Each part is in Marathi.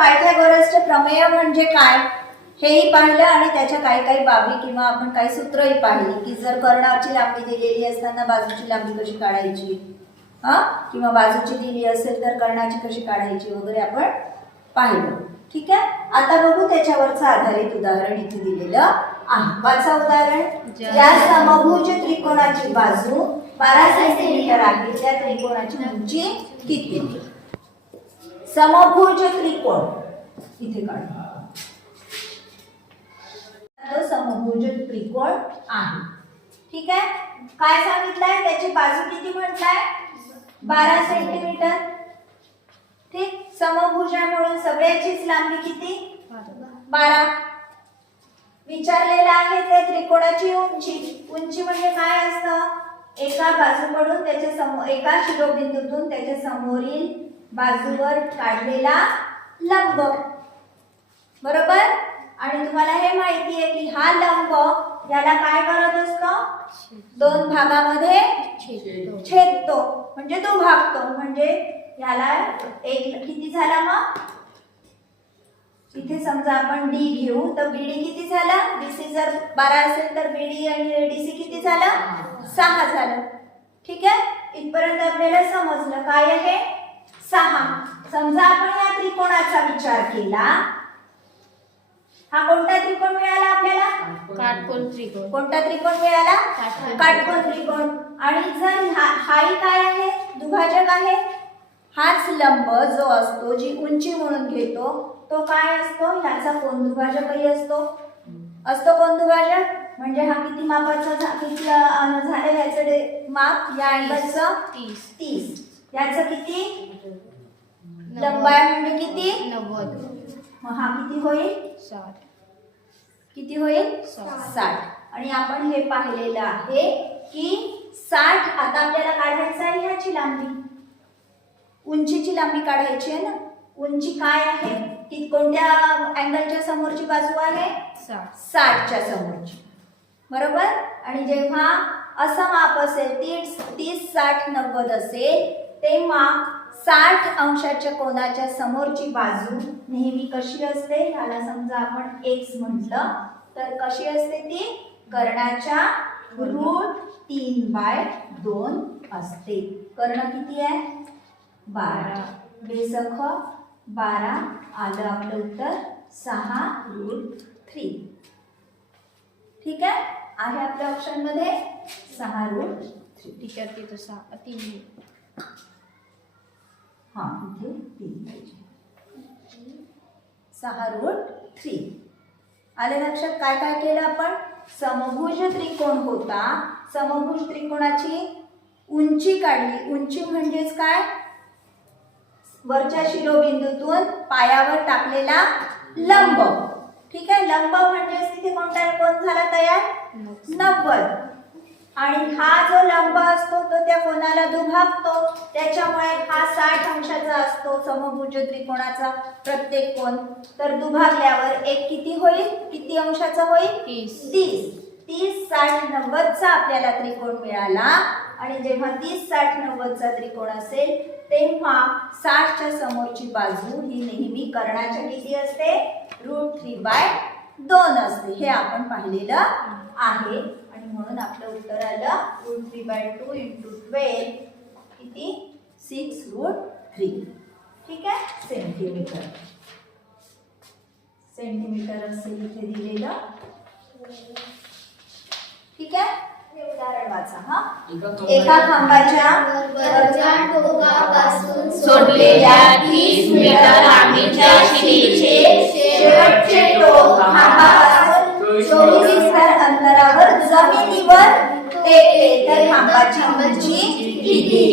पायथागोरसचे प्रमेय म्हणजे काय हेही पाहिलं आणि त्याच्या काही काही बाबी किंवा आपण काही सूत्रही पाहिली की जर कर्णाची लांबी दिलेली असताना बाजूची लांबी कशी काढायची, किंवा बाजूची दिली असेल तर कर्णाची कशी काढायची वगैरे आपण पाहिलं. ठीक आहे. आता बघू त्याच्यावरचं आधारित उदाहरण इथे दिलेलं आहे. वाचा उदाहरण. ज्या समभुज त्रिकोणाची बाजू 12 सेंटीमीटर आहे त्या त्रिकोणाची उंची किती? समभुज त्रिकोण इथे काढू. तो समभुज त्रिकोण आहे. ठीक आहे. काय सांगितलंय? त्याची बाजू किती म्हटलाय? 12 सेंटीमीटर. ठीक. समभुज म्हणून सगळ्याचीच लांबी किती? 12. विचारलेला आहे त्या त्रिकोणाची उंची. उंची म्हणजे काय असतं? एका बाजूकडून त्याच्या एका शिरोबिंदूतून त्याच्या समोरील बाजूवर काढलेला लंब. बरोबर. आणि तुम्हाला हे माहिती आहे की हा लंब याला काय करत असतो? दोन भागामध्ये छेदतो म्हणजे दुभागतो. म्हणजे याला एक किती झाला? मग इथे समजा आपण डी घेऊ तर बीडी किती झाला? बीसी जर 12 असेल तर बीडी आणि डीसी किती झालं? 6 झालं. ठीक आहे. इथपर्यंत आपल्याला समजलं काय आहे? 6. समजा आपण या त्रिकोणाचा विचार केला. हा कोणता त्रिकोण मिळाला आपल्याला? काटकोन त्रिकोण. कोणता त्रिकोण मिळाला? काटकोन त्रिकोण. आणि जर हाही काय आहे? दुभाजक आहे. हाच लंब जो असतो जी उंची म्हणून घेतो तो काय असतो? ह्याचा कोन दुभाजकही असतो. कोन दुभाजक म्हणजे हा किती मापाचा झालं ह्याचं माप? या अँगलचं 30. याचं किती लंब आहे म्हणजे किती? 90. मग हा किती होईल? 60. किती होईल? 60. आणि आपण हे पाहिलेलं आहे की 60 आता आपल्याला काढायचं आहे ह्याची लांबी. उंचीची लांबी काढायची आहे ना. उंची काय आहे? की कोणत्या अँगलच्या समोरची बाजू आहे? 60च्या समोरची. बरोबर. आणि जेव्हा असं माप असेल 30, 60, 90 असेल तेव्हा 60 अंशाच्या कोनाच्या समोरची बाजू नेहमी कशी असते? ह्याला समजा आपण x म्हटलं तर कशी असते ती? कर्णाच्या √3/2 असते. कर्ण किती आहे? 12. बेसख 12 आलं आपलं उत्तर 6√3. ठीक आहे. आपल्या ऑप्शन मध्ये 6√3. टीचर तिथं 3. हा इथे 3 पाहिजे. 6√3. आले लक्षात? काय काय केलं आपण? समभुज त्रिकोण होता. समभुज त्रिकोणाची उंची काढली. उंची म्हणजेच काय? वरच्या शिरोबिंदूतून पायावर टाकलेला लंब. ठीक आहे. लंब म्हणजेच तिथे कोणता कोन झाला तयार? 90. आणि हा जो लंब असतो तो त्या कोनाला दुभागतो. त्याच्यामुळे हा 60 अंशाचा असतो समभुज त्रिकोणाचा प्रत्येक कोन. तर दुभागल्यावर एक किती होईल? किती अंशाचा होईल? 30. 30, 60, 90 चा आपल्याला त्रिकोण मिळाला. आणि जेव्हा 30, 60, 90 चा त्रिकोण असेल तेव्हा 60च्या समोरची बाजू ही नेहमी कर्णाच्या किती असते? √3/2 असते. हे आपण पाहिलेलं आहे. आणि म्हणून आपलं उत्तर आलं √3/2 × 12 किती? 6√3. ठीक आहे. सेंटीमीटर. सेंटीमीटर असेल इथे दिलेलं. ठीक आहे. उदाहरण वाचा. एका खांबाच्या वरच्या टोकापासून सोडलेल्या 30 मीटर लांबीच्या शिडीचे शेवटचे टोक खांबापासून 24 मीटर अंतरावर जमिनीवर टेकले तर खांबाची उंची किती?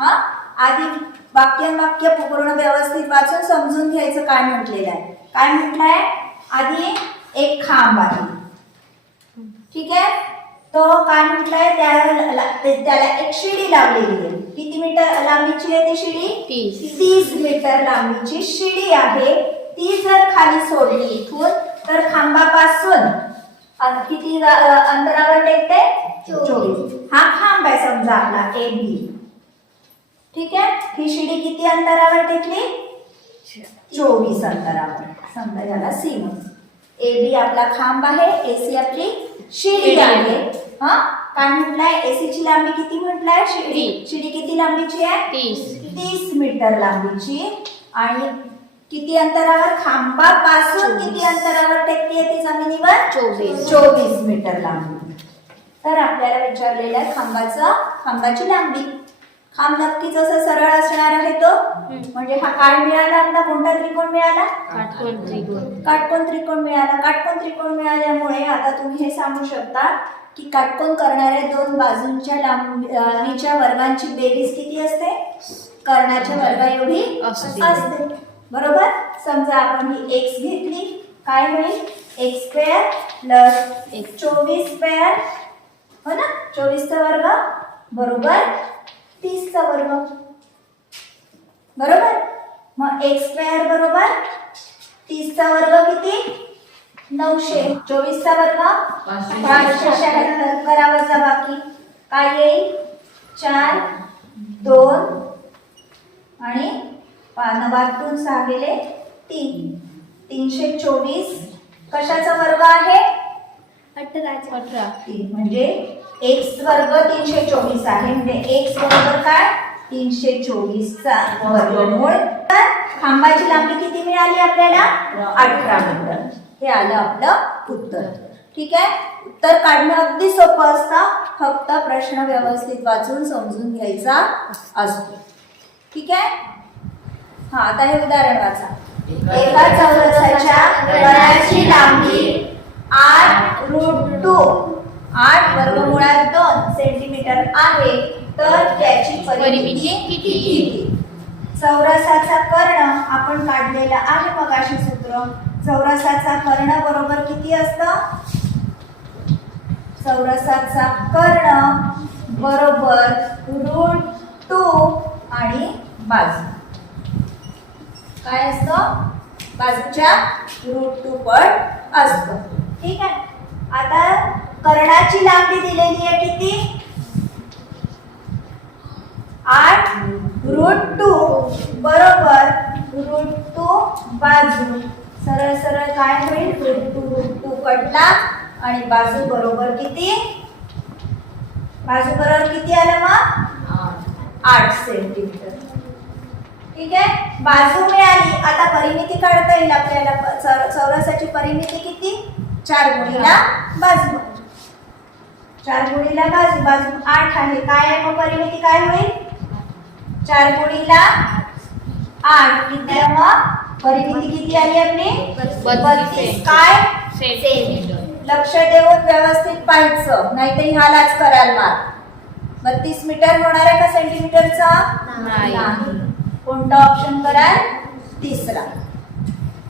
आधी वाक्य पूर्ण व्यवस्थित वाचून समजून घ्यायचं काय म्हटलेलं आहे. काय म्हटलंय? आधी एक खांब आहे. ठीक आहे. तो काय म्हटलंय? त्याला एक शिडी लावलेली आहे. किती मीटर लांबीची आहे ती शिडी? 30 मीटर लांबीची शिडी आहे. ती जर खाली सोडली इथून तर खांबापासून किती अंतरावर टेकते? 24. हा खांब आहे समजा आपला AB. ठीक आहे. ही शिडी किती अंतरावर टेकली? 24 अंतरावर. समजा याला सी म्हणू. ए बी आपला खांब आहे, एसी आपली शिडी आहे. हा काय म्हटलंय, एसी ची लांबी किती म्हटलंय, शिडी किती लांबीची आहे, 30 मीटर लांबीची. आणि किती अंतरावर, खांबापासून किती अंतरावर टेकली आहे ती जमिनीवर, 24 मीटर लांबी. तर आपल्याला विचारलेलं आहे खांबाची लांबी. खांब नक्कीच असं सरळ असणार आहे तो, म्हणजे हा काय मिळाला आपला, कोणता त्रिकोण मिळाला, काटकोन त्रिकोण मिळाला. काटकोन त्रिकोण मिळाल्यामुळे आता तुम्ही हे सांगू शकता की काटकोन करणाऱ्या दोन बाजूंच्या लांबीच्या वर्गांची बेरीज किती असते, कर्णाच्या वर्गा एवढी असते. बरोबर. समजा आपण ही x घेतली, काय होईल, x स्क्वेअर प्लस 24 स्क्वेअर, हो ना, 24 चा वर्ग बरोबर 30 चा वर्ग. बरोबर. मग x स्क्वेअर बरोबर 30 चा वर्ग किती, 900. 24 चा वर्ग 576. करा वजाबाकी, काय येईल, 4 2 आणि 9 6 गेले 3. 324 कशाचा वर्ग आहे, 18. 3. म्हणजे x वर्ग 324 आहे. म्हणजे x बरोबर काय, 324 चा वर्गमूळ. तर खांबाची लांबी किती मिळाली आपल्याला, 18 मीटर. हे आलं आपलं उत्तर. ठीक आहे. उत्तर काढणं अगदी सोपं असतं, फक्त प्रश्न व्यवस्थित वाचून समजून घ्यायचा असतो. ठीक आहे. हा आता हे उदाहरण वाचा. एका चौरसाच्या कर्णाची लांबी 8√2 8 वर्गमुळात 2 सेंटीमीटर आहे, तर त्याची परिमिती किती. चौरसाचा कर्ण आपण काढलेला आहे मगाशी सूत्र. चौरसाचा कर्ण बरोबर किती असतं, चौरसाचा कर्ण बरोबर √2 आणि बाजू काय असतं, बाजूच्या √2 पट असतं. ठीक आहे. आता कर्णाची लांबी दिलेली आहे किती, 8√2 बरोबर √2 बाजू. सरळ सरळ काय होईल, √2 कटला आणि बाजू बरोबर किती, बाजू बरोबर किती आलं मग 8 सेंटीमीटर. ठीक आहे. बाजू मिळाली. आता परिमिती काढता येईल आपल्याला. चौरसाची परिमिती किती, 4 गुणिला बाजू. 4 गुणिला बाजू, बाजू 8 आहे. काय आहे मग परिमिती, काय होईल, 4 गुणिला 8 किती, मग परिमिती किती आली आपली, 32 काय सेंटीमीटर. लक्ष देऊन व्यवस्थित पाहायचं, नाहीतर ह्यालाच कराल मार. 32 मीटर होणार आहे का सेंटीमीटरचा, नाही. कोणता ऑप्शन कराल, तिसरा.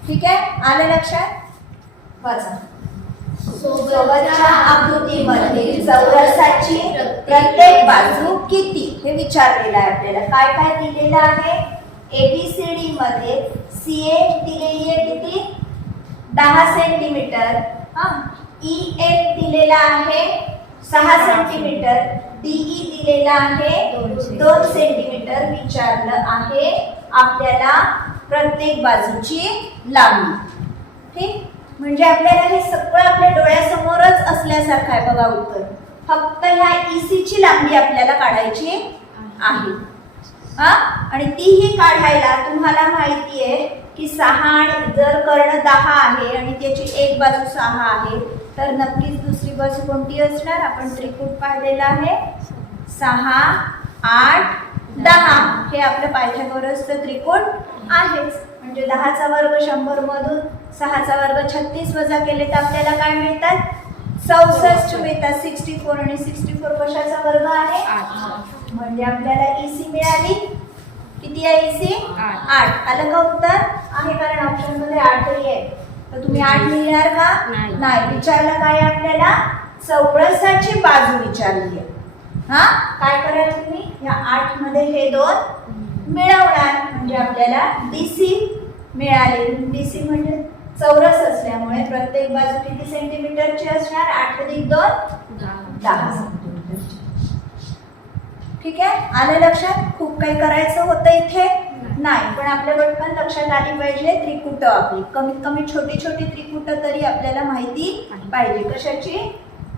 ठीक आहे. आलं लक्षात. वाचा. सोबतच्या आकृतीमध्ये चौरसाची प्रत्येक बाजू किती हे विचारलेलं आहे आपल्याला. काय काय दिलेलं आहे, ABCD मध्ये CA दिलेली आहे किती, 10 सेंटीमीटर. EF दिलेला आहे 6 सेंटीमीटर. DE दिलेला आहे 2 सेंटीमीटर. विचारलं आहे आपल्याला प्रत्येक बाजूची लांबी. ठीक. म्हणजे आपल्याला हे सगळं आपल्या डोळ्यासमोरच असल्यासारखं आहे बघा उत्तर. फक्त ह्या EC ची लांबी आपल्याला काढायची आहे. आणि तीही काढायला तुम्हाला माहिती आहे की 6 आणि जर कर्ण 10 आहे आणि त्याची एक बाजू 6 आहे, तर नक्कीच दुसरी बाजू कोणती असणार, आपण त्रिकूट पाहिलेला आहे 6 8 10. हे आपलं पायथागोरसचं त्रिकोण आहेच. म्हणजे 10चा वर्ग 100 मधून 6चा वर्ग 36 वजा केले तर आपल्याला काय मिळतात, 64 मिळतात. 64 आणि 64 कशाचा वर्ग आहे, 8. म्हणजे आपल्याला EC मिळाली किती आहे, EC 8. आलं का उत्तर आहे, कारण ऑप्शन मध्ये 8 आहे. तर तुम्ही 8 लिहिणार का, नाही. विचारलं काय आपल्याला, चौरसाची बाजू विचारली आहे. काय करायचं तुम्ही, या 8 मध्ये हे 2 मिळवणार, म्हणजे आपल्याला DC मिळाले. DC म्हणजे चौरस असल्यामुळे प्रत्येक बाजू किती सेंटीमीटरची असणार, 8 अधिक 2 10 सेंटीमीटर. ठीक आहे. आलं लक्षात. खूप काही करायचं होतं इथे. नाही, पण आपल्या पटकन लक्षात आली पाहिजे त्रिकुट आपली. कमीत कमी छोटी छोटी त्रिकुट तरी आपल्याला माहिती पाहिजे. कशाची?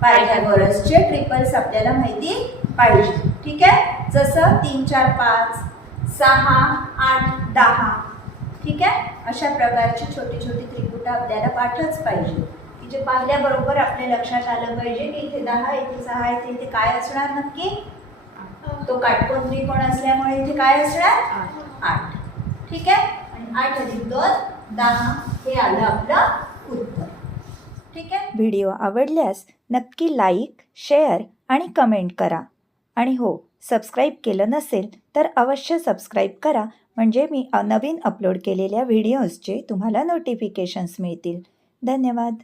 पायथागोरसचे ट्रिपल्स आपल्याला माहिती पाहिजे. ठीक आहे. जसं 3 4 5 6 8 10. ठीक आहे. अशा प्रकारची छोटी छोटी त्रिकुट आपल्याला पाठच पाहिजे की जे पाहिल्याबरोबर आपल्या लक्षात आलं पाहिजे की इथे 10 इथे 6 इथे काय असणार नक्की. तो काटकोन त्रिकोण असल्यामुळे इथे काय असणार? 8. ठीक आहे. आणि 8 अधिक 2 10 हे आलं आपलं उत्तर. ठीक आहे. व्हिडिओ आवडल्यास नक्की लाईक, शेअर आणि कमेंट करा. आणि हो, सबस्क्राईब केलं नसेल तर अवश्य सबस्क्राईब करा, म्हणजे मी नवीन अपलोड केलेल्या व्हिडिओजचे तुम्हाला नोटिफिकेशन्स मिळतील. धन्यवाद.